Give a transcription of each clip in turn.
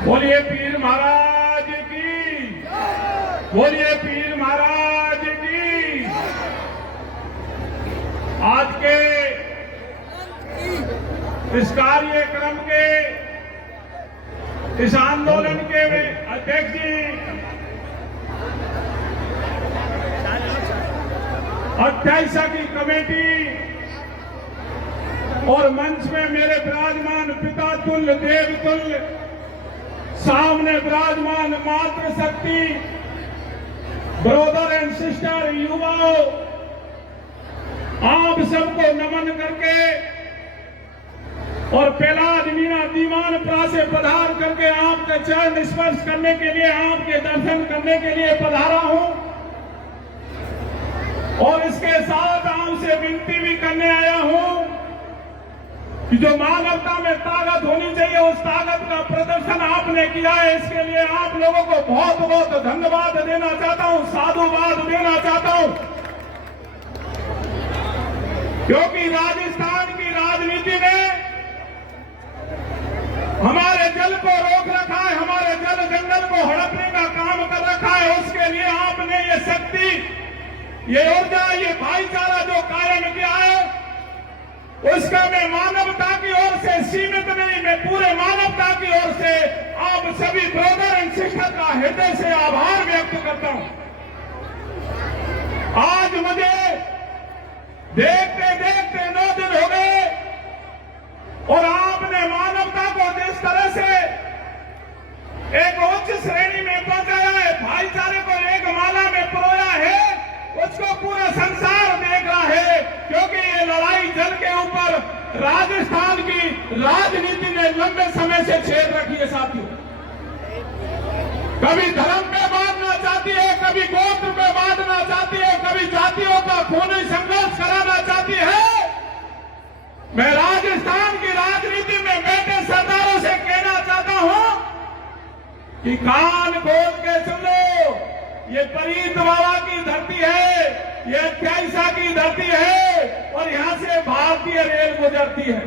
बोलिए पीर महाराज की, बोलिए पीर महाराज की। आज के इस कार्यक्रम के, इस आंदोलन के अध्यक्ष जी, अट्ठाईसा की कमेटी और मंच में मेरे विराजमान पिता तुल्य देव तुल्य, सामने विराजमान मातृशक्ति, ब्रदर एंड सिस्टर, युवाओं, आप सबको नमन करके और पहला मीना दीवान प्रा से पधार करके आपके चरण स्पर्श करने के लिए, आपके दर्शन करने के लिए पधारा हूं। और इसके साथ आपसे विनती भी करने आया हूं कि जो मानवता में ताकत होनी चाहिए, उस ताकत का प्रदर्शन आपने किया है। इसके लिए आप लोगों को बहुत बहुत धन्यवाद देना चाहता हूं, साधुवाद देना चाहता हूं, क्योंकि राजस्थान की राजनीति ने हमारे जल को रोक रखा है, हमारे जल जंगल को हड़पने का काम कर रखा है। उसके लिए आपने ये शक्ति, ये ऊर्जा, ये भाईचारा जो कायम किया है, उसका मैं मानवता की ओर से सीमित नहीं, मैं पूरे मानवता की ओर से आप सभी ब्रदर एंड सिस्टर का हृदय से आभार व्यक्त करता हूं। आज मुझे देखते देखते 9 दिन हो गए और आपने मानवता को जिस तरह से एक उच्च श्रेणी में पहुंचाया है, भाईचारे को एक माला में परोया है, उसको पूरा संसार देख रहा है। क्योंकि ये लड़ाई जल के ऊपर राजस्थान की राजनीति ने लंबे समय से छेड़ रखी है साथियों। कभी धर्म पे बांटना चाहती है, कभी गोत्र पे बांटना चाहती है, कभी जातियों का खूनी संघर्ष कराना चाहती है। मैं राजस्थान की राजनीति में बैठे सरदारों से कहना चाहता हूं कि कान खोल के सुन लो, ये परीत बाबा की धरती है, ये अट्ठाईसा की धरती है और यहां से भारतीय रेल गुजरती है।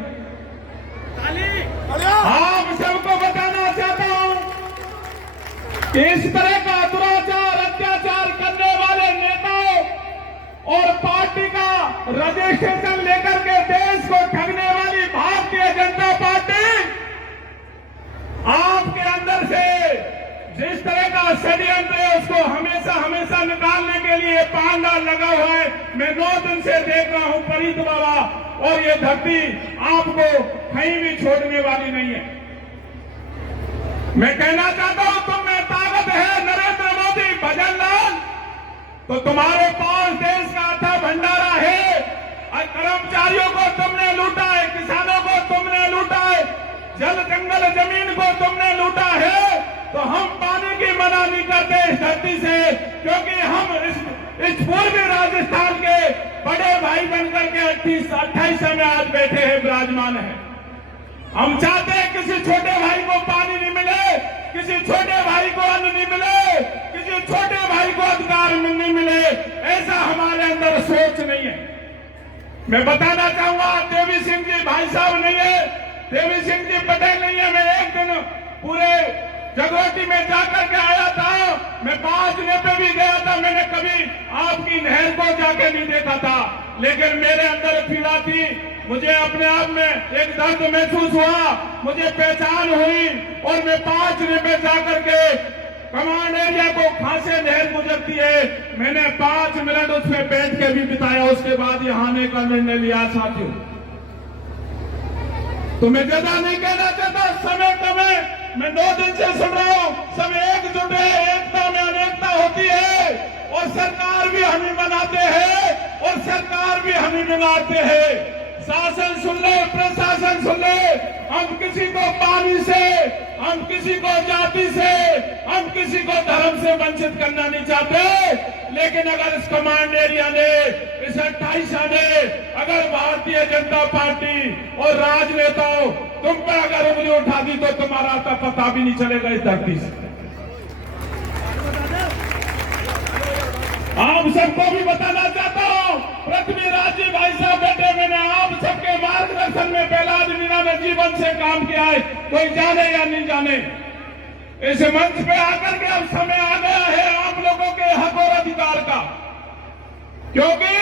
आप सबको बताना चाहता हूं कि इस तरह का दुराचार, अत्याचार करने वाले नेताओं और पार्टी का रजिस्ट्रेशन लेकर के देश को ठगने वाली भारतीय जनता पार्टी आपके अंदर से जिस तरह का षड्यंत्र है, उसको हमेशा हमेशा निकालने के लिए पांडा लगा हुआ है। मैं 9 दिन से देख रहा हूं परीत बाबा, और ये धरती आपको कहीं भी छोड़ने वाली नहीं है। मैं कहना चाहता हूं, तुम में ताकत है नरेंद्र मोदी, भजन लाल, तो तुम्हारे पास देश का अथा भंडारा है। और कर्मचारियों को तुमने लूटा है, किसानों को तुमने लूटा है, जल जंगल जमीन को तुमने लूटा है। तो हम पाने की मना नहीं करते इस धरती से, क्योंकि हम इस पूर्वी राजस्थान के बड़े भाई बनकर के 28 में आज बैठे हैं, विराजमान है। हम चाहते हैं किसी छोटे भाई को पानी नहीं मिले, किसी छोटे भाई को अन्न नहीं मिले, किसी छोटे भाई को अधिकार नहीं मिले, ऐसा हमारे अंदर सोच नहीं है। मैं बताना चाहूंगा, देवी सिंह जी भाई साहब नहीं है, देवी सिंह जी पटेल नहीं है। मैं एक दिन पूरे जगोटी में जाकर के आया था, मैं 5 जगह पे भी गया था, मैंने कभी आपकी नहर को जाके नहीं देखा था, लेकिन मेरे अंदर पीड़ा थी, मुझे अपने आप में एक दर्द महसूस हुआ, मुझे पहचान हुई और मैं 5 जगह पे जाकर के कमांड एरिया को कहां से नहर गुजरती है, मैंने 5 मिनट उसमें बैठ के भी बिताया। उसके बाद यहाँ आने का निर्णय लिया साथियों। तो मैं ज्यादा नहीं कहना चाहता, समय समय मैं 2 दिन से सुन रहा हूं, सब एकजुट है, एकता में अनेकता होती है, और सरकार भी हम ही बनाते हैं और सरकार भी हम ही बिगाड़ते हैं। शासन सुन ले, प्रशासन सुन ले, हम किसी को पानी से, हम किसी को जाति से, हम किसी को धर्म से वंचित करना नहीं चाहते। लेकिन अगर इस कमांड एरिया ने, इस 28 ने, अगर भारतीय जनता पार्टी और राजनेताओं तुम पर अगर उंगली उठा दी, तो तुम्हारा तो पता भी नहीं चलेगा इस धरती से। आप सबको भी बताना चाहता हूं, पृथ्वी राजी भाई साहब बैठे, मैंने आप सबके मार्गदर्शन में पहला मीना में जीवन से काम किया है, कोई जाने या नहीं जाने। इस मंच पे आकर के अब समय आ गया है आप लोगों के हक और अधिकार का, क्योंकि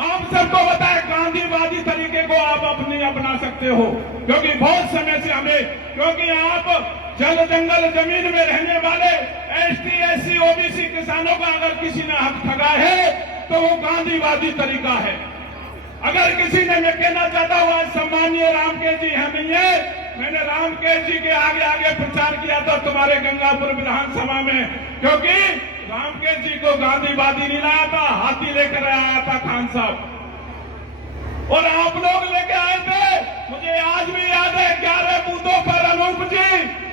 आप सबको पता है गांधीवादी तरीके को आप अपनी अपना सकते हो, क्योंकि बहुत समय से हमें, क्योंकि आप जल जंगल जमीन में रहने वाले एसटी एससी ओबीसी किसानों का अगर किसी ने हक ठगा है तो वो गांधीवादी तरीका है। अगर किसी ने, मैं कहना चाहता हूं, आज सम्मानीय रामकेश जी यहाँ नहीं है, मैंने रामकेश जी के आगे आगे प्रचार किया था तुम्हारे गंगापुर विधानसभा में, क्योंकि रामकेश जी को गांधीवादी नहीं लाया था, हाथी लेकर आया था खान साहब, और आप लोग लेके आए थे। मुझे आज भी याद है 11 बूथों पर अनूप जी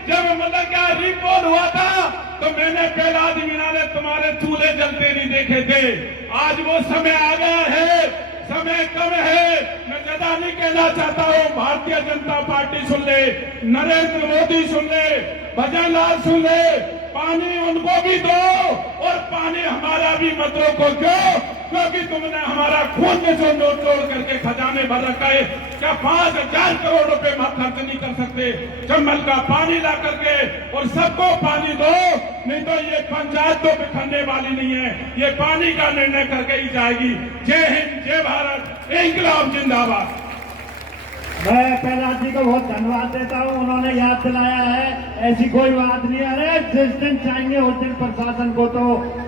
जब मतलब क्या रिपोर्ट हुआ था तो मैंने पहला आदमी ने तुम्हारे चूल्हे जलते नहीं देखे थे। आज वो समय आ गया है, समय कम है, मैं ज्यादा नहीं कहना चाहता हूं। भारतीय जनता पार्टी सुन ले, नरेंद्र मोदी सुन ले, भजन लाल सुन ले, पानी उनको भी दो और पानी हमारा भी मत रोको। क्यों? क्योंकि तुमने हमारा खून में जो नोट तोड़ करके खजाने भर रखा है। क्या 5,000 करोड़ रुपए खर्च नहीं कर सकते चंबल का पानी ला करके और सबको पानी दो? नहीं तो ये पंचायत तो बिखरने वाली नहीं है, ये पानी का निर्णय करके ही जाएगी। जय हिंद, जय भारत, इंकलाब जिंदाबाद। मैं प्रहलाद जी को बहुत धन्यवाद देता हूं, उन्होंने याद दिलाया है, ऐसी कोई बात नहीं। अरे जिस दिन चाहेंगे उस दिन प्रशासन को तो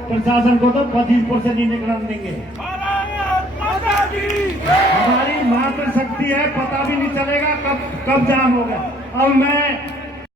25% से नहीं निकलने देंगे। हमारी मातृशक्ति है, पता भी नहीं चलेगा कब जाम होगा। अब मैं